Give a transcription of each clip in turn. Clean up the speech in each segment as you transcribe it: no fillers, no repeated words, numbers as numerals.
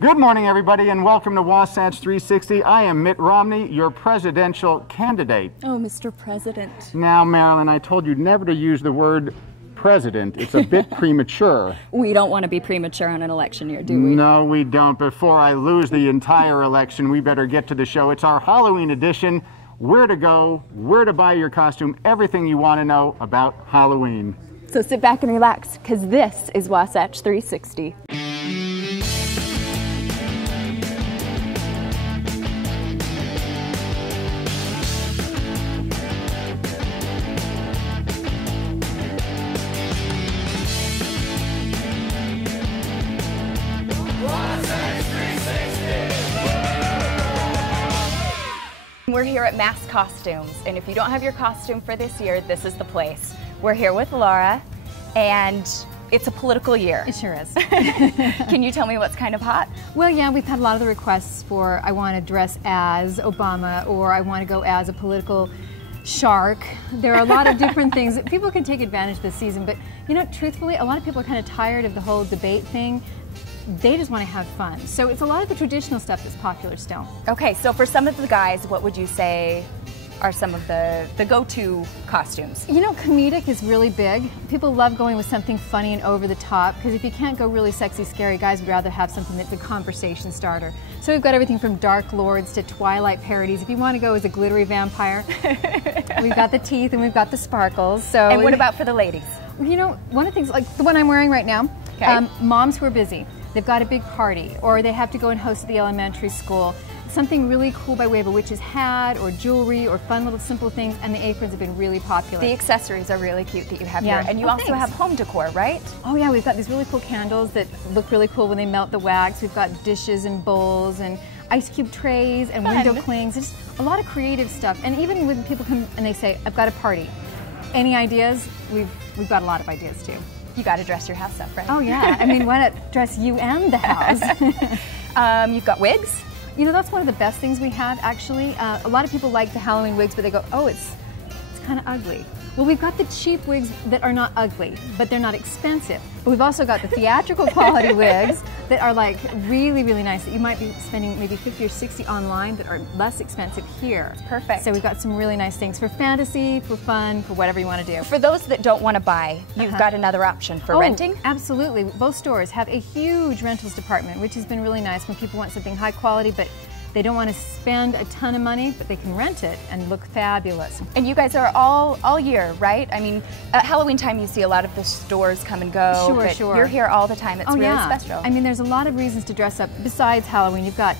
Good morning, everybody, and welcome to Wasatch 360. I am Mitt Romney, your presidential candidate. Oh, Mr. President. Now, Marilyn, I told you never to use the word president. It's a bit premature. We don't want to be premature on an election year, do we? No, we don't. Before I lose the entire election, we better get to the show. It's our Halloween edition. Where to go, where to buy your costume, everything you want to know about Halloween. So sit back and relax, because this is Wasatch 360. We're here at Mass Costumes, and if you don't have your costume for this year, this is the place. We're here with Laura, and it's a political year. It sure is. Can you tell me what's kind of hot? Well, yeah, we've had a lot of the requests for I want to dress as Obama, or I want to go as a political shark. There are a lot of different things that people can take advantage this season, but you know, truthfully, a lot of people are kind of tired of the whole debate thing. They just want to have fun. So it's a lot of the traditional stuff that's popular still. Okay, so for some of the guys, what would you say are some of the go-to costumes? You know, comedic is really big. People love going with something funny and over the top, because if you can't go really sexy, scary, guys would rather have something that's a conversation starter. So we've got everything from Dark Lords to Twilight parodies. If you want to go as a glittery vampire, we've got the teeth and we've got the sparkles. So. And what about for the ladies? You know, one of the things, like the one I'm wearing right now, okay. Moms who are busy. They've got a big party, or they have to go and host at the elementary school. Something really cool by way of a witch's hat, or jewelry, or fun little simple things, and the aprons have been really popular. The accessories are really cute that you have here. And you also have home decor, right? Oh yeah, we've got these really cool candles that look really cool when they melt the wax. We've got dishes and bowls and ice cube trays and window clings. It's just a lot of creative stuff. And even when people come and they say, I've got a party, any ideas? We've got a lot of ideas too. You got to dress your house up, right? Oh yeah, I mean, why not dress you and the house? You've got wigs? You know, that's one of the best things we have, actually. A lot of people like the Halloween wigs, but they go, oh, it's kind of ugly. Well, we've got the cheap wigs that are not ugly, but they're not expensive. But we've also got the theatrical quality wigs that are like really, really nice, that you might be spending maybe 50 or 60 online, that are less expensive here. Perfect. So we've got some really nice things for fantasy, for fun, for whatever you want to do. For those that don't want to buy, you've got another option for renting? Absolutely. Both stores have a huge rentals department, which has been really nice when people want something high quality, but they don't want to spend a ton of money, but they can rent it and look fabulous. And you guys are all year, right? I mean, at Halloween time you see a lot of the stores come and go. Sure, but sure. You're here all the time. It's really special. I mean, there's a lot of reasons to dress up besides Halloween. You've got,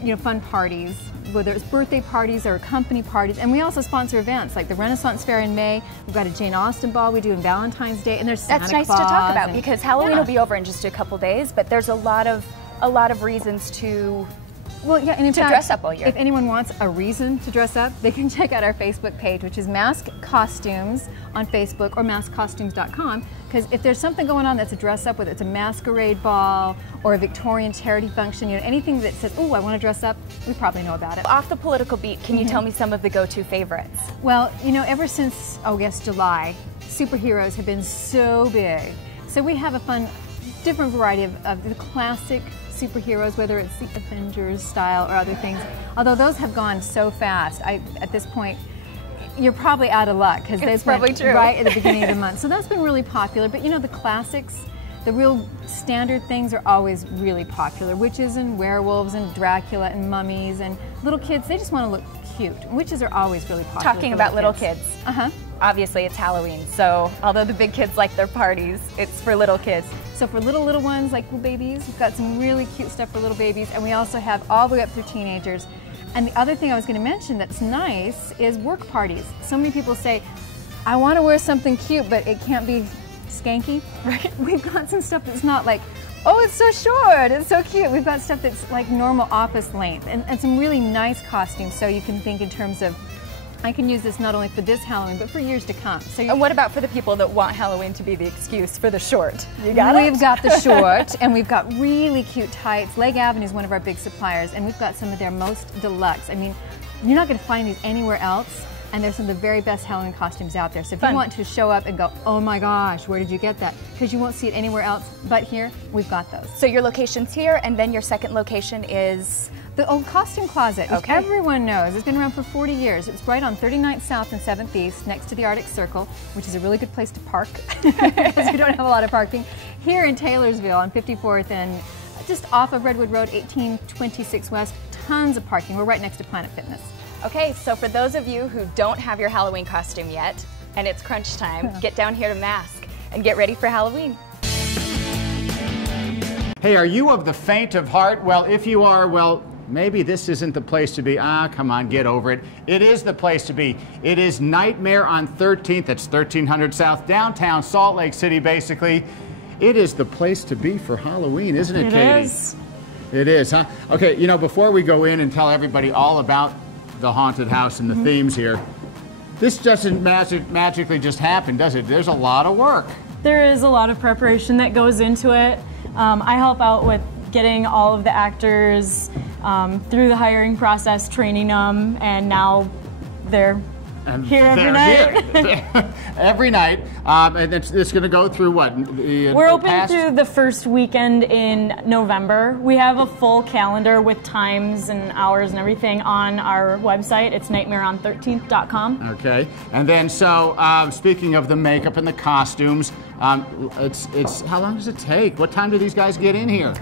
you know, fun parties, whether it's birthday parties or company parties, and we also sponsor events like the Renaissance Fair in May. We've got a Jane Austen ball we do on Valentine's Day, and there's Santa That's nice Claus to talk about, because Halloween will be over in just a couple days, but there's a lot of reasons to. Well, yeah, and in fact, dress up all year. If anyone wants a reason to dress up, they can check out our Facebook page, which is Mask Costumes on Facebook, or maskcostumes.com, because if there's something going on that's a dress up, whether it's a masquerade ball or a Victorian charity function, you know, anything that says, oh, I want to dress up, we probably know about it. Off the political beat, can you tell me some of the go-to favorites? Well, you know, ever since, oh yes, July, superheroes have been so big. So we have a fun, different variety of the classic superheroes, whether it's the Avengers style or other things. Although those have gone so fast, at this point, you're probably out of luck, because they've probably true. Right at the beginning of the month. So that's been really popular. But you know, the classics, the real standard things are always really popular. Witches and werewolves and Dracula and mummies, and little kids, they just want to look cute. Witches are always really popular. Talking about little kids. Obviously it's Halloween, so although the big kids like their parties, it's for little kids. So for little ones, like little babies, we've got some really cute stuff for little babies, and we also have all the way up through teenagers. And the other thing I was going to mention that's nice is work parties. So many people say, I want to wear something cute, but it can't be skanky. Right? We've got some stuff that's not like, oh, it's so short, it's so cute. We've got stuff that's like normal office length, and some really nice costumes, so you can think in terms of, I can use this not only for this Halloween, but for years to come. So and what about for the people that want Halloween to be the excuse for the short? You got it? We've got the short, and we've got really cute tights. Leg Avenue is one of our big suppliers, and we've got some of their most deluxe. I mean, you're not going to find these anywhere else. and they're some of the very best Halloween costumes out there. So if you want to show up and go, oh my gosh, where did you get that? Because you won't see it anywhere else but here, we've got those. So your location's here, and then your second location is? The old costume closet, which everyone knows. It's been around for 40 years. It's right on 39th South and 7th East, next to the Arctic Circle, which is a really good place to park because we don't have a lot of parking. Here in Taylorsville on 54th and just off of Redwood Road, 1826 West, tons of parking. We're right next to Planet Fitness. Okay, so for those of you who don't have your Halloween costume yet, and it's crunch time, get down here to Mask and get ready for Halloween. Hey, are you of the faint of heart? Well, if you are, well, maybe this isn't the place to be. Ah, come on, get over it. It is the place to be. It is Nightmare on 13th. It's 1300 South, downtown Salt Lake City, basically. It is the place to be for Halloween, isn't it, Katie? It is. It is, huh? Okay, you know, before we go in and tell everybody all about the haunted house and the themes here, this doesn't magically just happen, does it? There's a lot of work. There is a lot of preparation that goes into it. I help out with getting all of the actors through the hiring process, training them, and now they're here every night. Every night. And it's going to go through what? We're open through the first weekend in November. We have a full calendar with times and hours and everything on our website. It's nightmareon13th.com. Okay. And then, so speaking of the makeup and the costumes, it's how long does it take? What time do these guys get in here?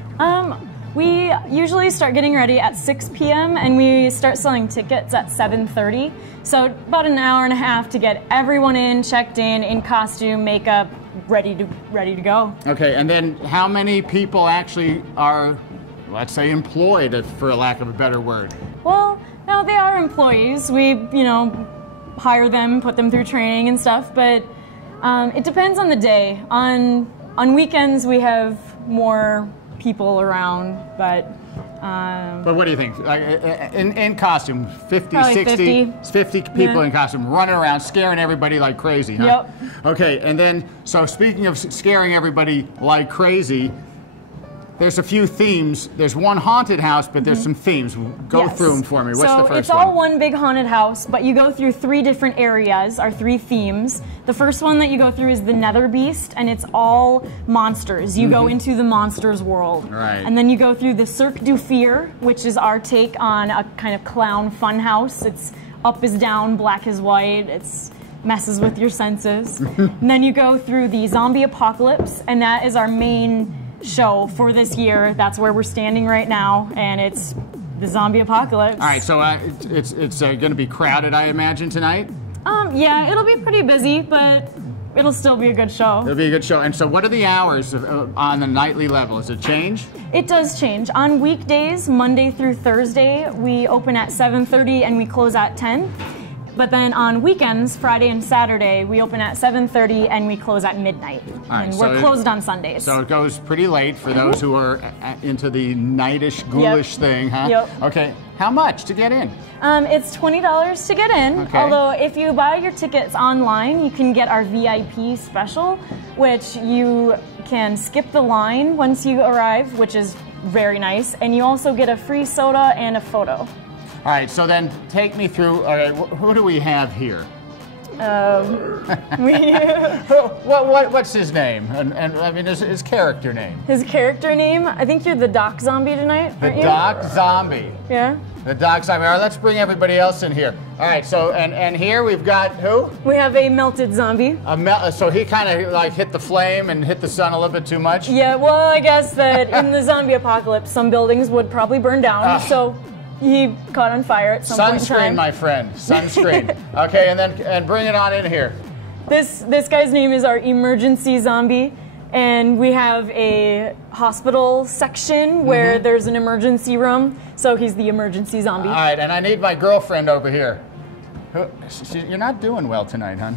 We usually start getting ready at 6 p.m. and we start selling tickets at 7:30. So about an hour and a half to get everyone in, checked in costume, makeup, ready to go. Okay, and then how many people actually are, let's say, employed, for lack of a better word? Well, no, they are employees. We, hire them, put them through training and stuff, but it depends on the day. On weekends we have more people around, but what do you think? In costume, 50, 60, 50 people in costume running around scaring everybody like crazy, huh? Yep. Okay, and then, so speaking of scaring everybody like crazy, there's a few themes. There's one haunted house, but there's some themes. Go through them for me. What's the first one? So it's all one big haunted house, but you go through 3 different areas, our 3 themes. The first one that you go through is the Nether Beast, and it's all monsters. You go into the monsters world. Right. And then you go through the Cirque du Fear, which is our take on a kind of clown fun house. It's up is down, black is white. It's messes with your senses. And then you go through the Zombie Apocalypse, and that is our main show for this year. That's where we're standing right now, and it's the Zombie Apocalypse. All right, so it's going to be crowded, I imagine, tonight? Yeah, it'll be pretty busy, but it'll still be a good show. It'll be a good show. And so what are the hours on the nightly level? Does it change? It does change. On weekdays, Monday through Thursday, we open at 7:30 and we close at 10. But then on weekends, Friday and Saturday, we open at 7:30 and we close at midnight. Right, and we're closed on Sundays. So it goes pretty late for those who are into the nightish, ghoulish thing, huh? Yep. Okay. How much to get in? It's $20 to get in. Okay. Although if you buy your tickets online, you can get our VIP special, which you can skip the line once you arrive, which is very nice. And you also get a free soda and a photo. All right, so then take me through, all right, who do we have here? What's his name? And I mean, his character name. His character name? I think you're the Doc Zombie tonight, aren't you? The Doc Zombie. Yeah. The Doc Zombie. All right, let's bring everybody else in here. All right, so, and here we've got who? We have a melted zombie. So he kind of like hit the flame and hit the sun a little bit too much? Yeah, well, I guess that in the zombie apocalypse, some buildings would probably burn down, so he caught on fire at some point in time. Sunscreen, my friend. Sunscreen. Okay, and bring it on in here. This guy's name is our emergency zombie, and we have a hospital section where there's an emergency room, so he's the emergency zombie. All right, and I need my girlfriend over here. You're not doing well tonight, hon.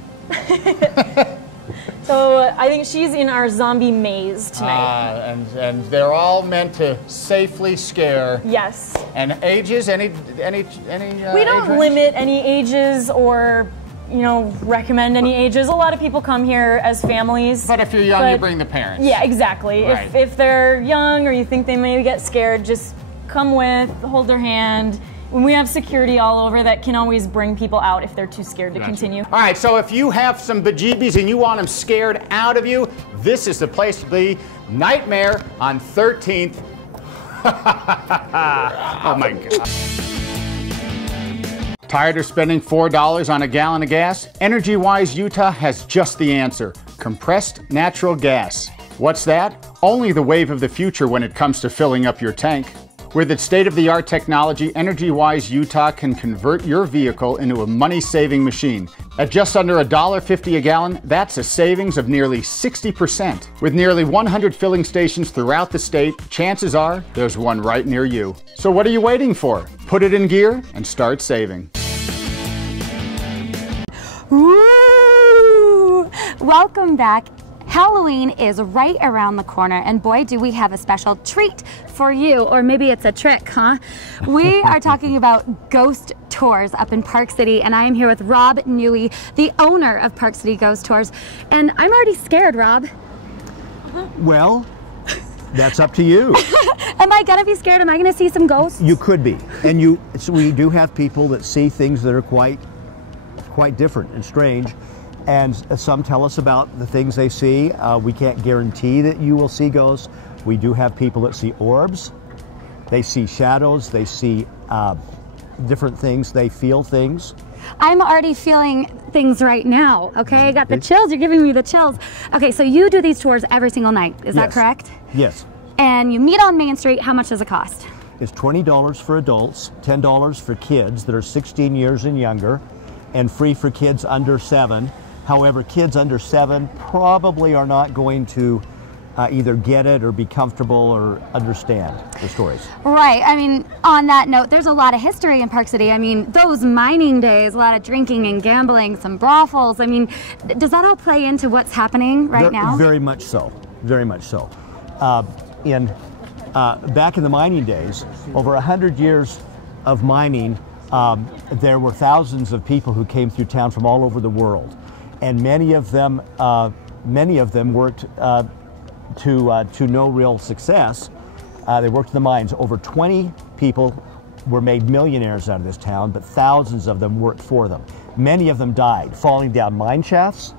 So I think she's in our zombie maze tonight. And they're all meant to safely scare. Yes. And ages? Any we don't limit any ages or recommend any ages. A lot of people come here as families. But if you're young, you bring the parents. Yeah, exactly. Right. If they're young or you think they may get scared, just come hold their hand. we have security all over that can always bring people out if they're too scared to continue. All right, so if you have some bejeebies and you want them scared out of you, this is the place to be. Nightmare on 13th. Oh my God. Tired of spending $4 on a gallon of gas? EnergyWise Utah has just the answer. Compressed natural gas. What's that? Only the wave of the future when it comes to filling up your tank. With its state-of-the-art technology, EnergyWise Utah can convert your vehicle into a money-saving machine. At just under $1.50 a gallon, that's a savings of nearly 60%. With nearly 100 filling stations throughout the state, chances are there's one right near you. So what are you waiting for? Put it in gear and start saving. Woo! Welcome back. Halloween is right around the corner, and boy, do we have a special treat for you, or maybe it's a trick, huh? We are talking about ghost tours up in Park City, and I am here with Rob Newey, the owner of Park City Ghost Tours, and I'm already scared, Rob. Well, that's up to you. Am I gonna be scared? Am I gonna see some ghosts? You could be, and so we do have people that see things that are quite different and strange. And some tell us about the things they see. We can't guarantee that you will see ghosts. We do have people that see orbs. They see shadows. They see different things. They feel things. I'm already feeling things right now, okay? I got the chills. You're giving me the chills. Okay, so you do these tours every single night. Is that correct? Yes. And you meet on Main Street. How much does it cost? It's $20 for adults, $10 for kids that are 16 years and younger, and free for kids under 7. However, kids under 7 probably are not going to either get it or be comfortable or understand the stories. Right. I mean, on that note, there's a lot of history in Park City. I mean, those mining days, a lot of drinking and gambling, some brothels. I mean, does that all play into what's happening right now? Very much so. Very much so. Back in the mining days, over 100 years of mining, there were thousands of people who came through town from all over the world. And many of them worked to no real success. They worked in the mines. Over 20 people were made millionaires out of this town, but thousands of them worked for them. Many of them died, falling down mine shafts,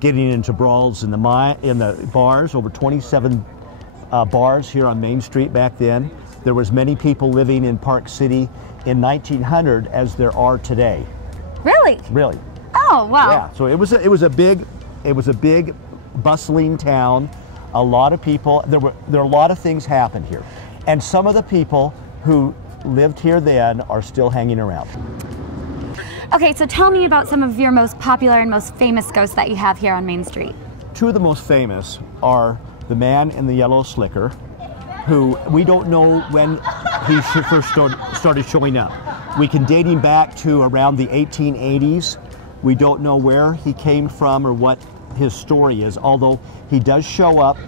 getting into brawls in the bars. Over 27 bars here on Main Street back then. There was many people living in Park City in 1900 as there are today. Really? Really. Oh, wow. Yeah, so it was a big bustling town. A lot of people, there are a lot of things happened here. And some of the people who lived here then are still hanging around. Okay, so tell me about some of your most popular and most famous ghosts that you have here on Main Street. Two of the most famous are the man in the yellow slicker, who we don't know when he first started showing up. We can date him back to around the 1880s. We don't know where he came from or what his story is, although he does show up,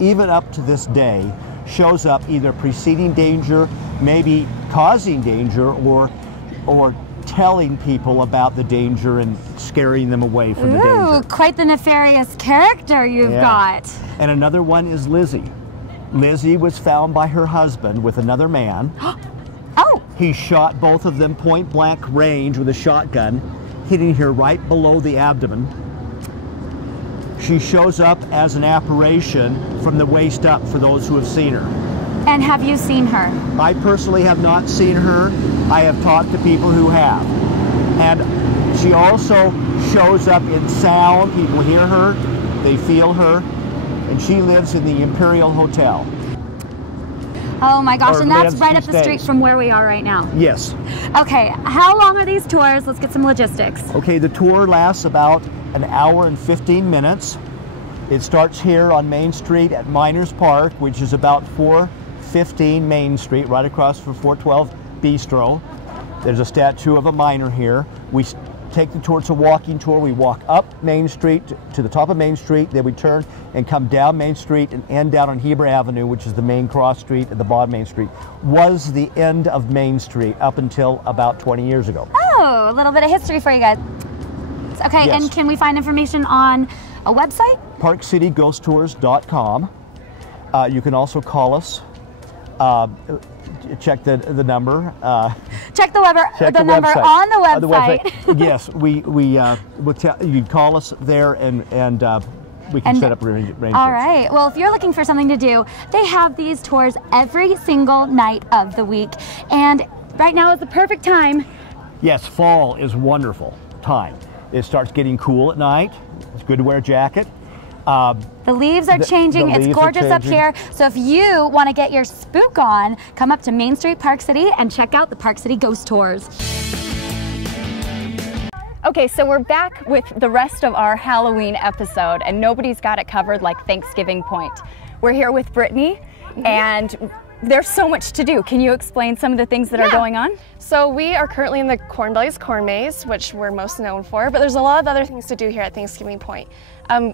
even up to this day, shows up either preceding danger, maybe causing danger, or telling people about the danger and scaring them away from the danger. Ooh, quite the nefarious character you've got. And another one is Lizzie. Lizzie was found by her husband with another man. Oh! He shot both of them point blank range with a shotgun, hitting her right below the abdomen. She shows up as an apparition from the waist up for those who have seen her. And have you seen her? I personally have not seen her. I have talked to people who have. And she also shows up in sound. People hear her, they feel her, and she lives in the Imperial Hotel. Oh my gosh, and that's right up the street from where we are right now. Yes. Okay, how long are these tours? Let's get some logistics. Okay, the tour lasts about an hour and 15 minutes. It starts here on Main Street at Miners Park, which is about 415 Main Street, right across from 412 Bistro. There's a statue of a miner here. We take the tour, it's a walking tour. We walk up Main Street to the top of Main Street, then we turn and come down Main Street and end down on Heber Avenue, which is the main cross street at the bottom of Main Street. Was the end of Main Street up until about 20 years ago. Oh, a little bit of history for you guys. Okay, Yes. and can we find information on a website? ParkCityGhostTours.com. You can also call us check the number. Check the number Check the number website. on the website. Yes, we will tell you can call us there and we can set up arrangements. All right. Well, if you're looking for something to do, they have these tours every single night of the week, and right now is the perfect time. Yes, fall is wonderful time. It starts getting cool at night. It's good to wear a jacket. The leaves are changing. It's gorgeous up here. So if you want to get your spook on, come up to Main Street Park City and check out the Park City Ghost Tours. Okay, so we're back with the rest of our Halloween episode, and nobody's got it covered like Thanksgiving Point. We're here with Brittany, and there's so much to do. Can you explain some of the things that are going on? So we are currently in the Corn Bellies Corn Maze, which we're most known for, but there's a lot of other things to do here at Thanksgiving Point.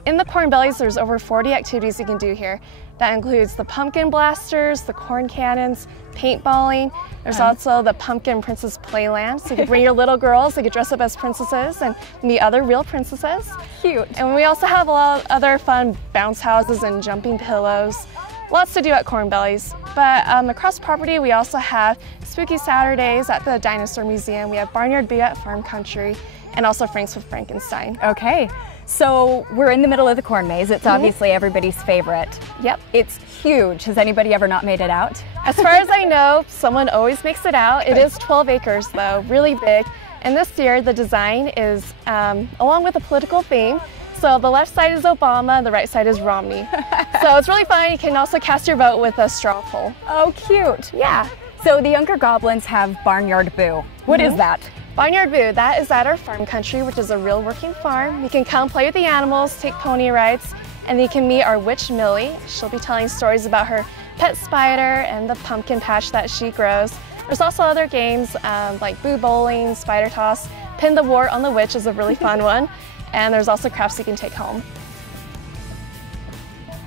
In the Corn Bellies, there's over 40 activities you can do here. That includes the pumpkin blasters, the corn cannons, paintballing. There's also the Pumpkin Princess Playland, so you can bring your little girls, they can dress up as princesses and meet other real princesses. Cute. And we also have a lot of other fun bounce houses and jumping pillows. Lots to do at Corn Bellies. But across property, we also have Spooky Saturdays at the Dinosaur Museum. We have Barnyard Bee at Farm Country, and also Frank's with Frankenstein. Okay, so we're in the middle of the corn maze. It's obviously everybody's favorite. Yep. It's huge. Has anybody ever not made it out? As far as I know, someone always makes it out. It is 12 acres though, really big. And this year the design is along with a political theme. So the left side is Obama, the right side is Romney. So it's really fun. You can also cast your vote with a straw poll. Oh, cute. Yeah. So the younger goblins have Barnyard Boo. What is that? Barnyard Boo, that is at our Farm Country, which is a real working farm. You can come play with the animals, take pony rides, and you can meet our witch Millie. She'll be telling stories about her pet spider and the pumpkin patch that she grows. There's also other games like Boo Bowling, Spider Toss. Pin the Wart on the Witch is a really fun one. And there's also crafts you can take home.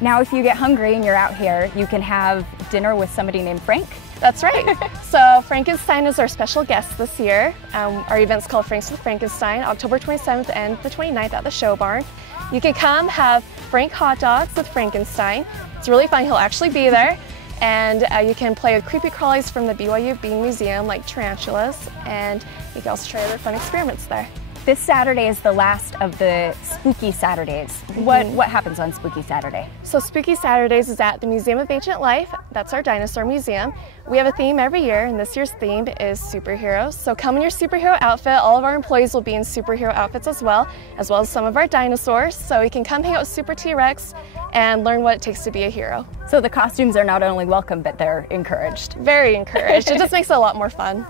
Now, if you get hungry and you're out here, you can have dinner with somebody named Frank. That's right. So Frankenstein is our special guest this year. Our event's called Frank's with Frankenstein, October 27th and the 29th at the Show Barn. You can come have Frank hot dogs with Frankenstein. It's really fun. He'll actually be there. And you can play with creepy crawlies from the BYU Bean Museum, like tarantulas. And you can also try other fun experiments there. This Saturday is the last of the Spooky Saturdays. What happens on Spooky Saturday? So Spooky Saturdays is at the Museum of Ancient Life. That's our dinosaur museum. We have a theme every year, and this year's theme is superheroes. So come in your superhero outfit. All of our employees will be in superhero outfits as well as some of our dinosaurs. So you can come hang out with Super T-Rex and learn what it takes to be a hero. So the costumes are not only welcome, but they're encouraged. Very encouraged. It just makes it a lot more fun.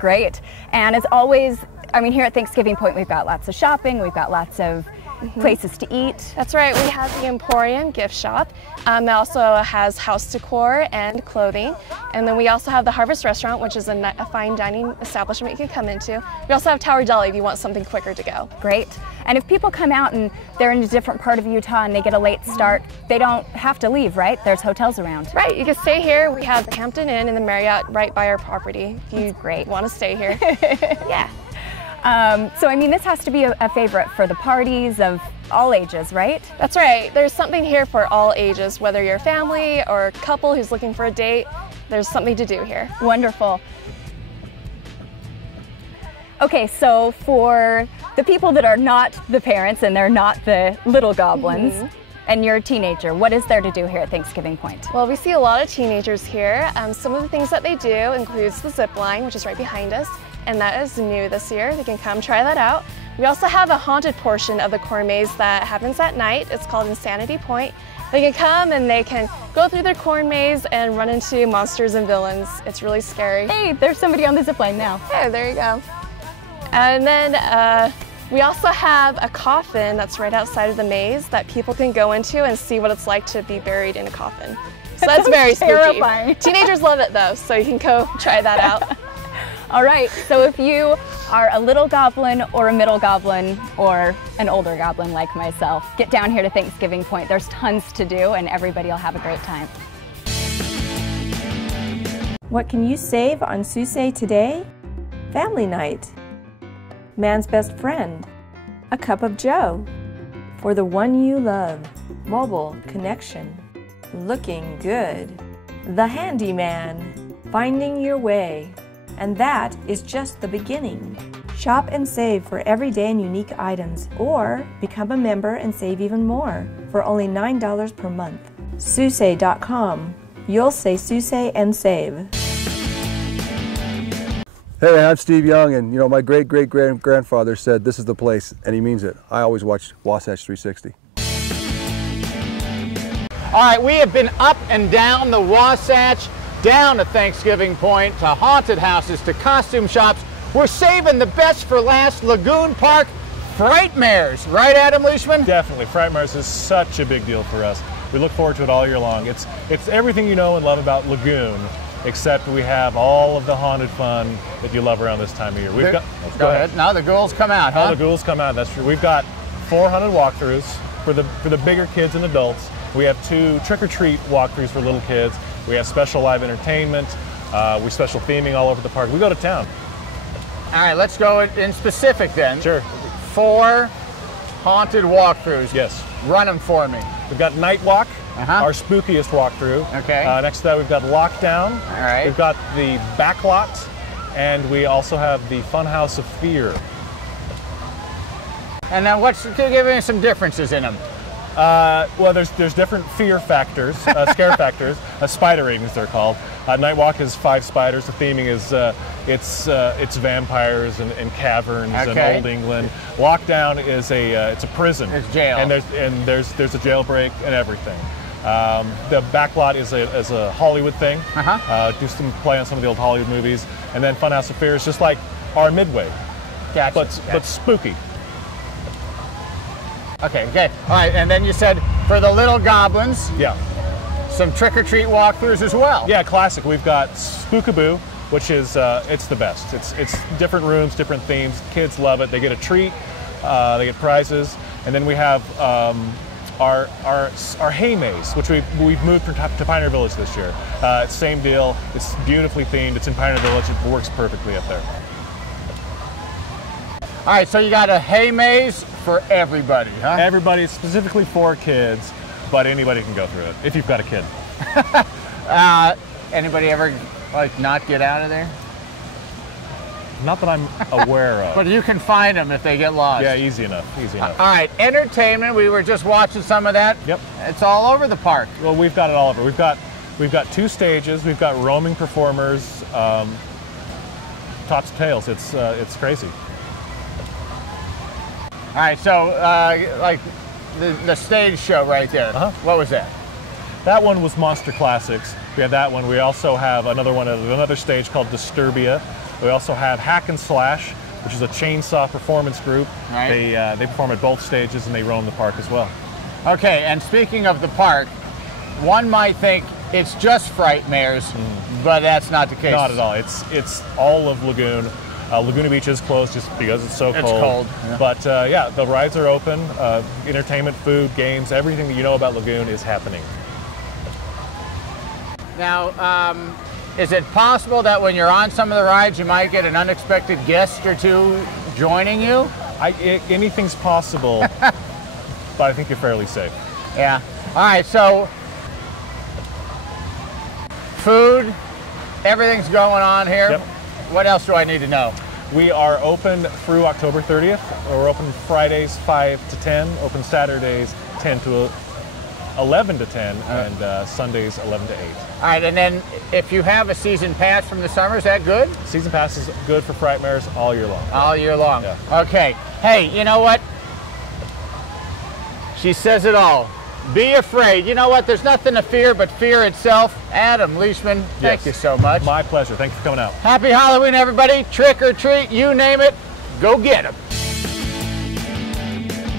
Great. And as always, I mean, here at Thanksgiving Point, we've got lots of shopping, we've got lots of places to eat. That's right, we have the Emporium gift shop. It also has house decor and clothing. And then we also have the Harvest Restaurant, which is a fine dining establishment you can come into. We also have Tower Deli if you want something quicker to go. Great. And if people come out and they're in a different part of Utah and they get a late start, they don't have to leave, right? There's hotels around. Right, you can stay here. We have the Hampton Inn and the Marriott right by our property if you want to stay here. Yeah. So I mean, this has to be a favorite for the parties of all ages, right? That's right. There's something here for all ages, whether you're a family or a couple who's looking for a date, there's something to do here. Wonderful. Okay, so for the people that are not the parents and they're not the little goblins, and you're a teenager, what is there to do here at Thanksgiving Point? Well, we see a lot of teenagers here. Some of the things that they do includes the zip line, which is right behind us. And that is new this year. They can come try that out. We also have a haunted portion of the corn maze that happens at night. It's called Insanity Point. They can come and they can go through their corn maze and run into monsters and villains. It's really scary. Hey, there's somebody on the zip line now. Hey, there you go. And then we also have a coffin that's right outside of the maze that people can go into and see what it's like to be buried in a coffin. So that's very terrifying. Spooky. Teenagers love it though, so you can go try that out. All right, so if you are a little goblin or a middle goblin or an older goblin like myself, get down here to Thanksgiving Point. There's tons to do and everybody will have a great time. What can you save on Susay today? Family night. Man's best friend. A cup of joe. For the one you love. Mobile connection. Looking good. The handyman. finding your way. And that is just the beginning. Shop and save for everyday and unique items, or become a member and save even more for only $9 per month. Susay.com. You'll say Susay and save. Hey, I'm Steve Young, and you know, my great-great-grandfather said this is the place, and he means it. I always watch Wasatch 360. All right, we have been up and down the Wasatch, down to Thanksgiving Point, to haunted houses, to costume shops. We're saving the best for last. Lagoon Park Frightmares, right, Adam Leishman? Definitely. Frightmares is such a big deal for us. We look forward to it all year long. It's everything you know and love about Lagoon, except we have all of the haunted fun that you love around this time of year. We've got. Go ahead. Now the ghouls come out, huh? Oh, the ghouls come out. That's true. We've got 400 walkthroughs for the bigger kids and adults. We have 2 trick-or-treat walkthroughs for little kids. We have special live entertainment. We special theming all over the park. We go to town. All right, let's go in specific then. Sure. 4 haunted walkthroughs. Yes. Run them for me. We've got Night Walk, our spookiest walkthrough. Okay. Next to that, we've got Lockdown. All right. We've got the Backlot, and we also have the Funhouse of Fear. And then give me some differences in them. Well, there's different fear factors, scare factors. Spider ratings, they're called. Night Walk is 5 spiders. The theming is it's vampires and caverns and old England. Lockdown is it's a prison. It's jail. And there's a jailbreak and everything. The Backlot is a Hollywood thing. Do some play on some of the old Hollywood movies. And then Funhouse of Fear is just like our Midway, but spooky. Okay. All right, and then you said for the little goblins, some trick-or-treat walkthroughs as well. Yeah, classic. We've got Spookaboo, which is it's the best. It's different rooms, different themes. Kids love it. They get a treat, they get prizes, and then we have our hay maze, which we've moved to Pioneer Village this year. Same deal. It's beautifully themed. It's in Pioneer Village. It works perfectly up there. All right, so you got a hay maze for everybody, huh? Everybody, specifically for kids, but anybody can go through it if you've got a kid. Anybody ever not get out of there? Not that I'm aware of. But you can find them if they get lost. Yeah, easy enough. All right, entertainment. We were just watching some of that. Yep. It's all over the park. Well, we've got it all over. We've got 2 stages. We've got roaming performers. Tops tails. It's crazy. All right, so like the stage show right there. What was that? That one was Monster Classics. We have that one. We also have another one at another stage called Disturbia. We also have Hack and Slash, which is a chainsaw performance group. Right. They perform at both stages and they roam the park as well. Okay, and speaking of the park, one might think it's just Frightmares, but that's not the case. Not at all. It's all of Lagoon. Laguna Beach is closed just because it's so cold. It's cold. Yeah. But yeah, the rides are open. Entertainment, food, games, everything that you know about Lagoon is happening. Now, is it possible that when you're on some of the rides, you might get an unexpected guest or 2 joining you? Anything's possible, but I think you're fairly safe. Yeah. All right, so food, everything's going on here. Yep. What else do I need to know? We are open through October 30th. We're open Fridays 5 to 10, open Saturdays 10 to 11 to 10, and Sundays 11 to 8. All right, and then if you have a season pass from the summer, is that good? Season pass is good for Frightmares all year long. All year long. Yeah. Okay. Hey, you know what? She says it all. Be afraid. You know what? There's nothing to fear but fear itself. Adam Leishman, thank you so much. My pleasure. Thanks for coming out. Happy Halloween, everybody. Trick or treat, you name it. Go get them.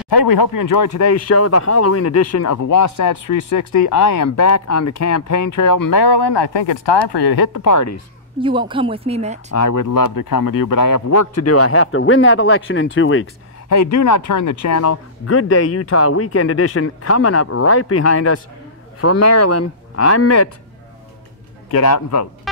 Hey, we hope you enjoyed today's show, the Halloween edition of Wasatch 360. I am back on the campaign trail. Marilyn, I think it's time for you to hit the parties. You won't come with me, Mitt? I would love to come with you, but I have work to do. I have to win that election in 2 weeks. Hey, do not turn the channel. Good Day Utah Weekend Edition coming up right behind us. For Marilyn, I'm Mitt. Get out and vote.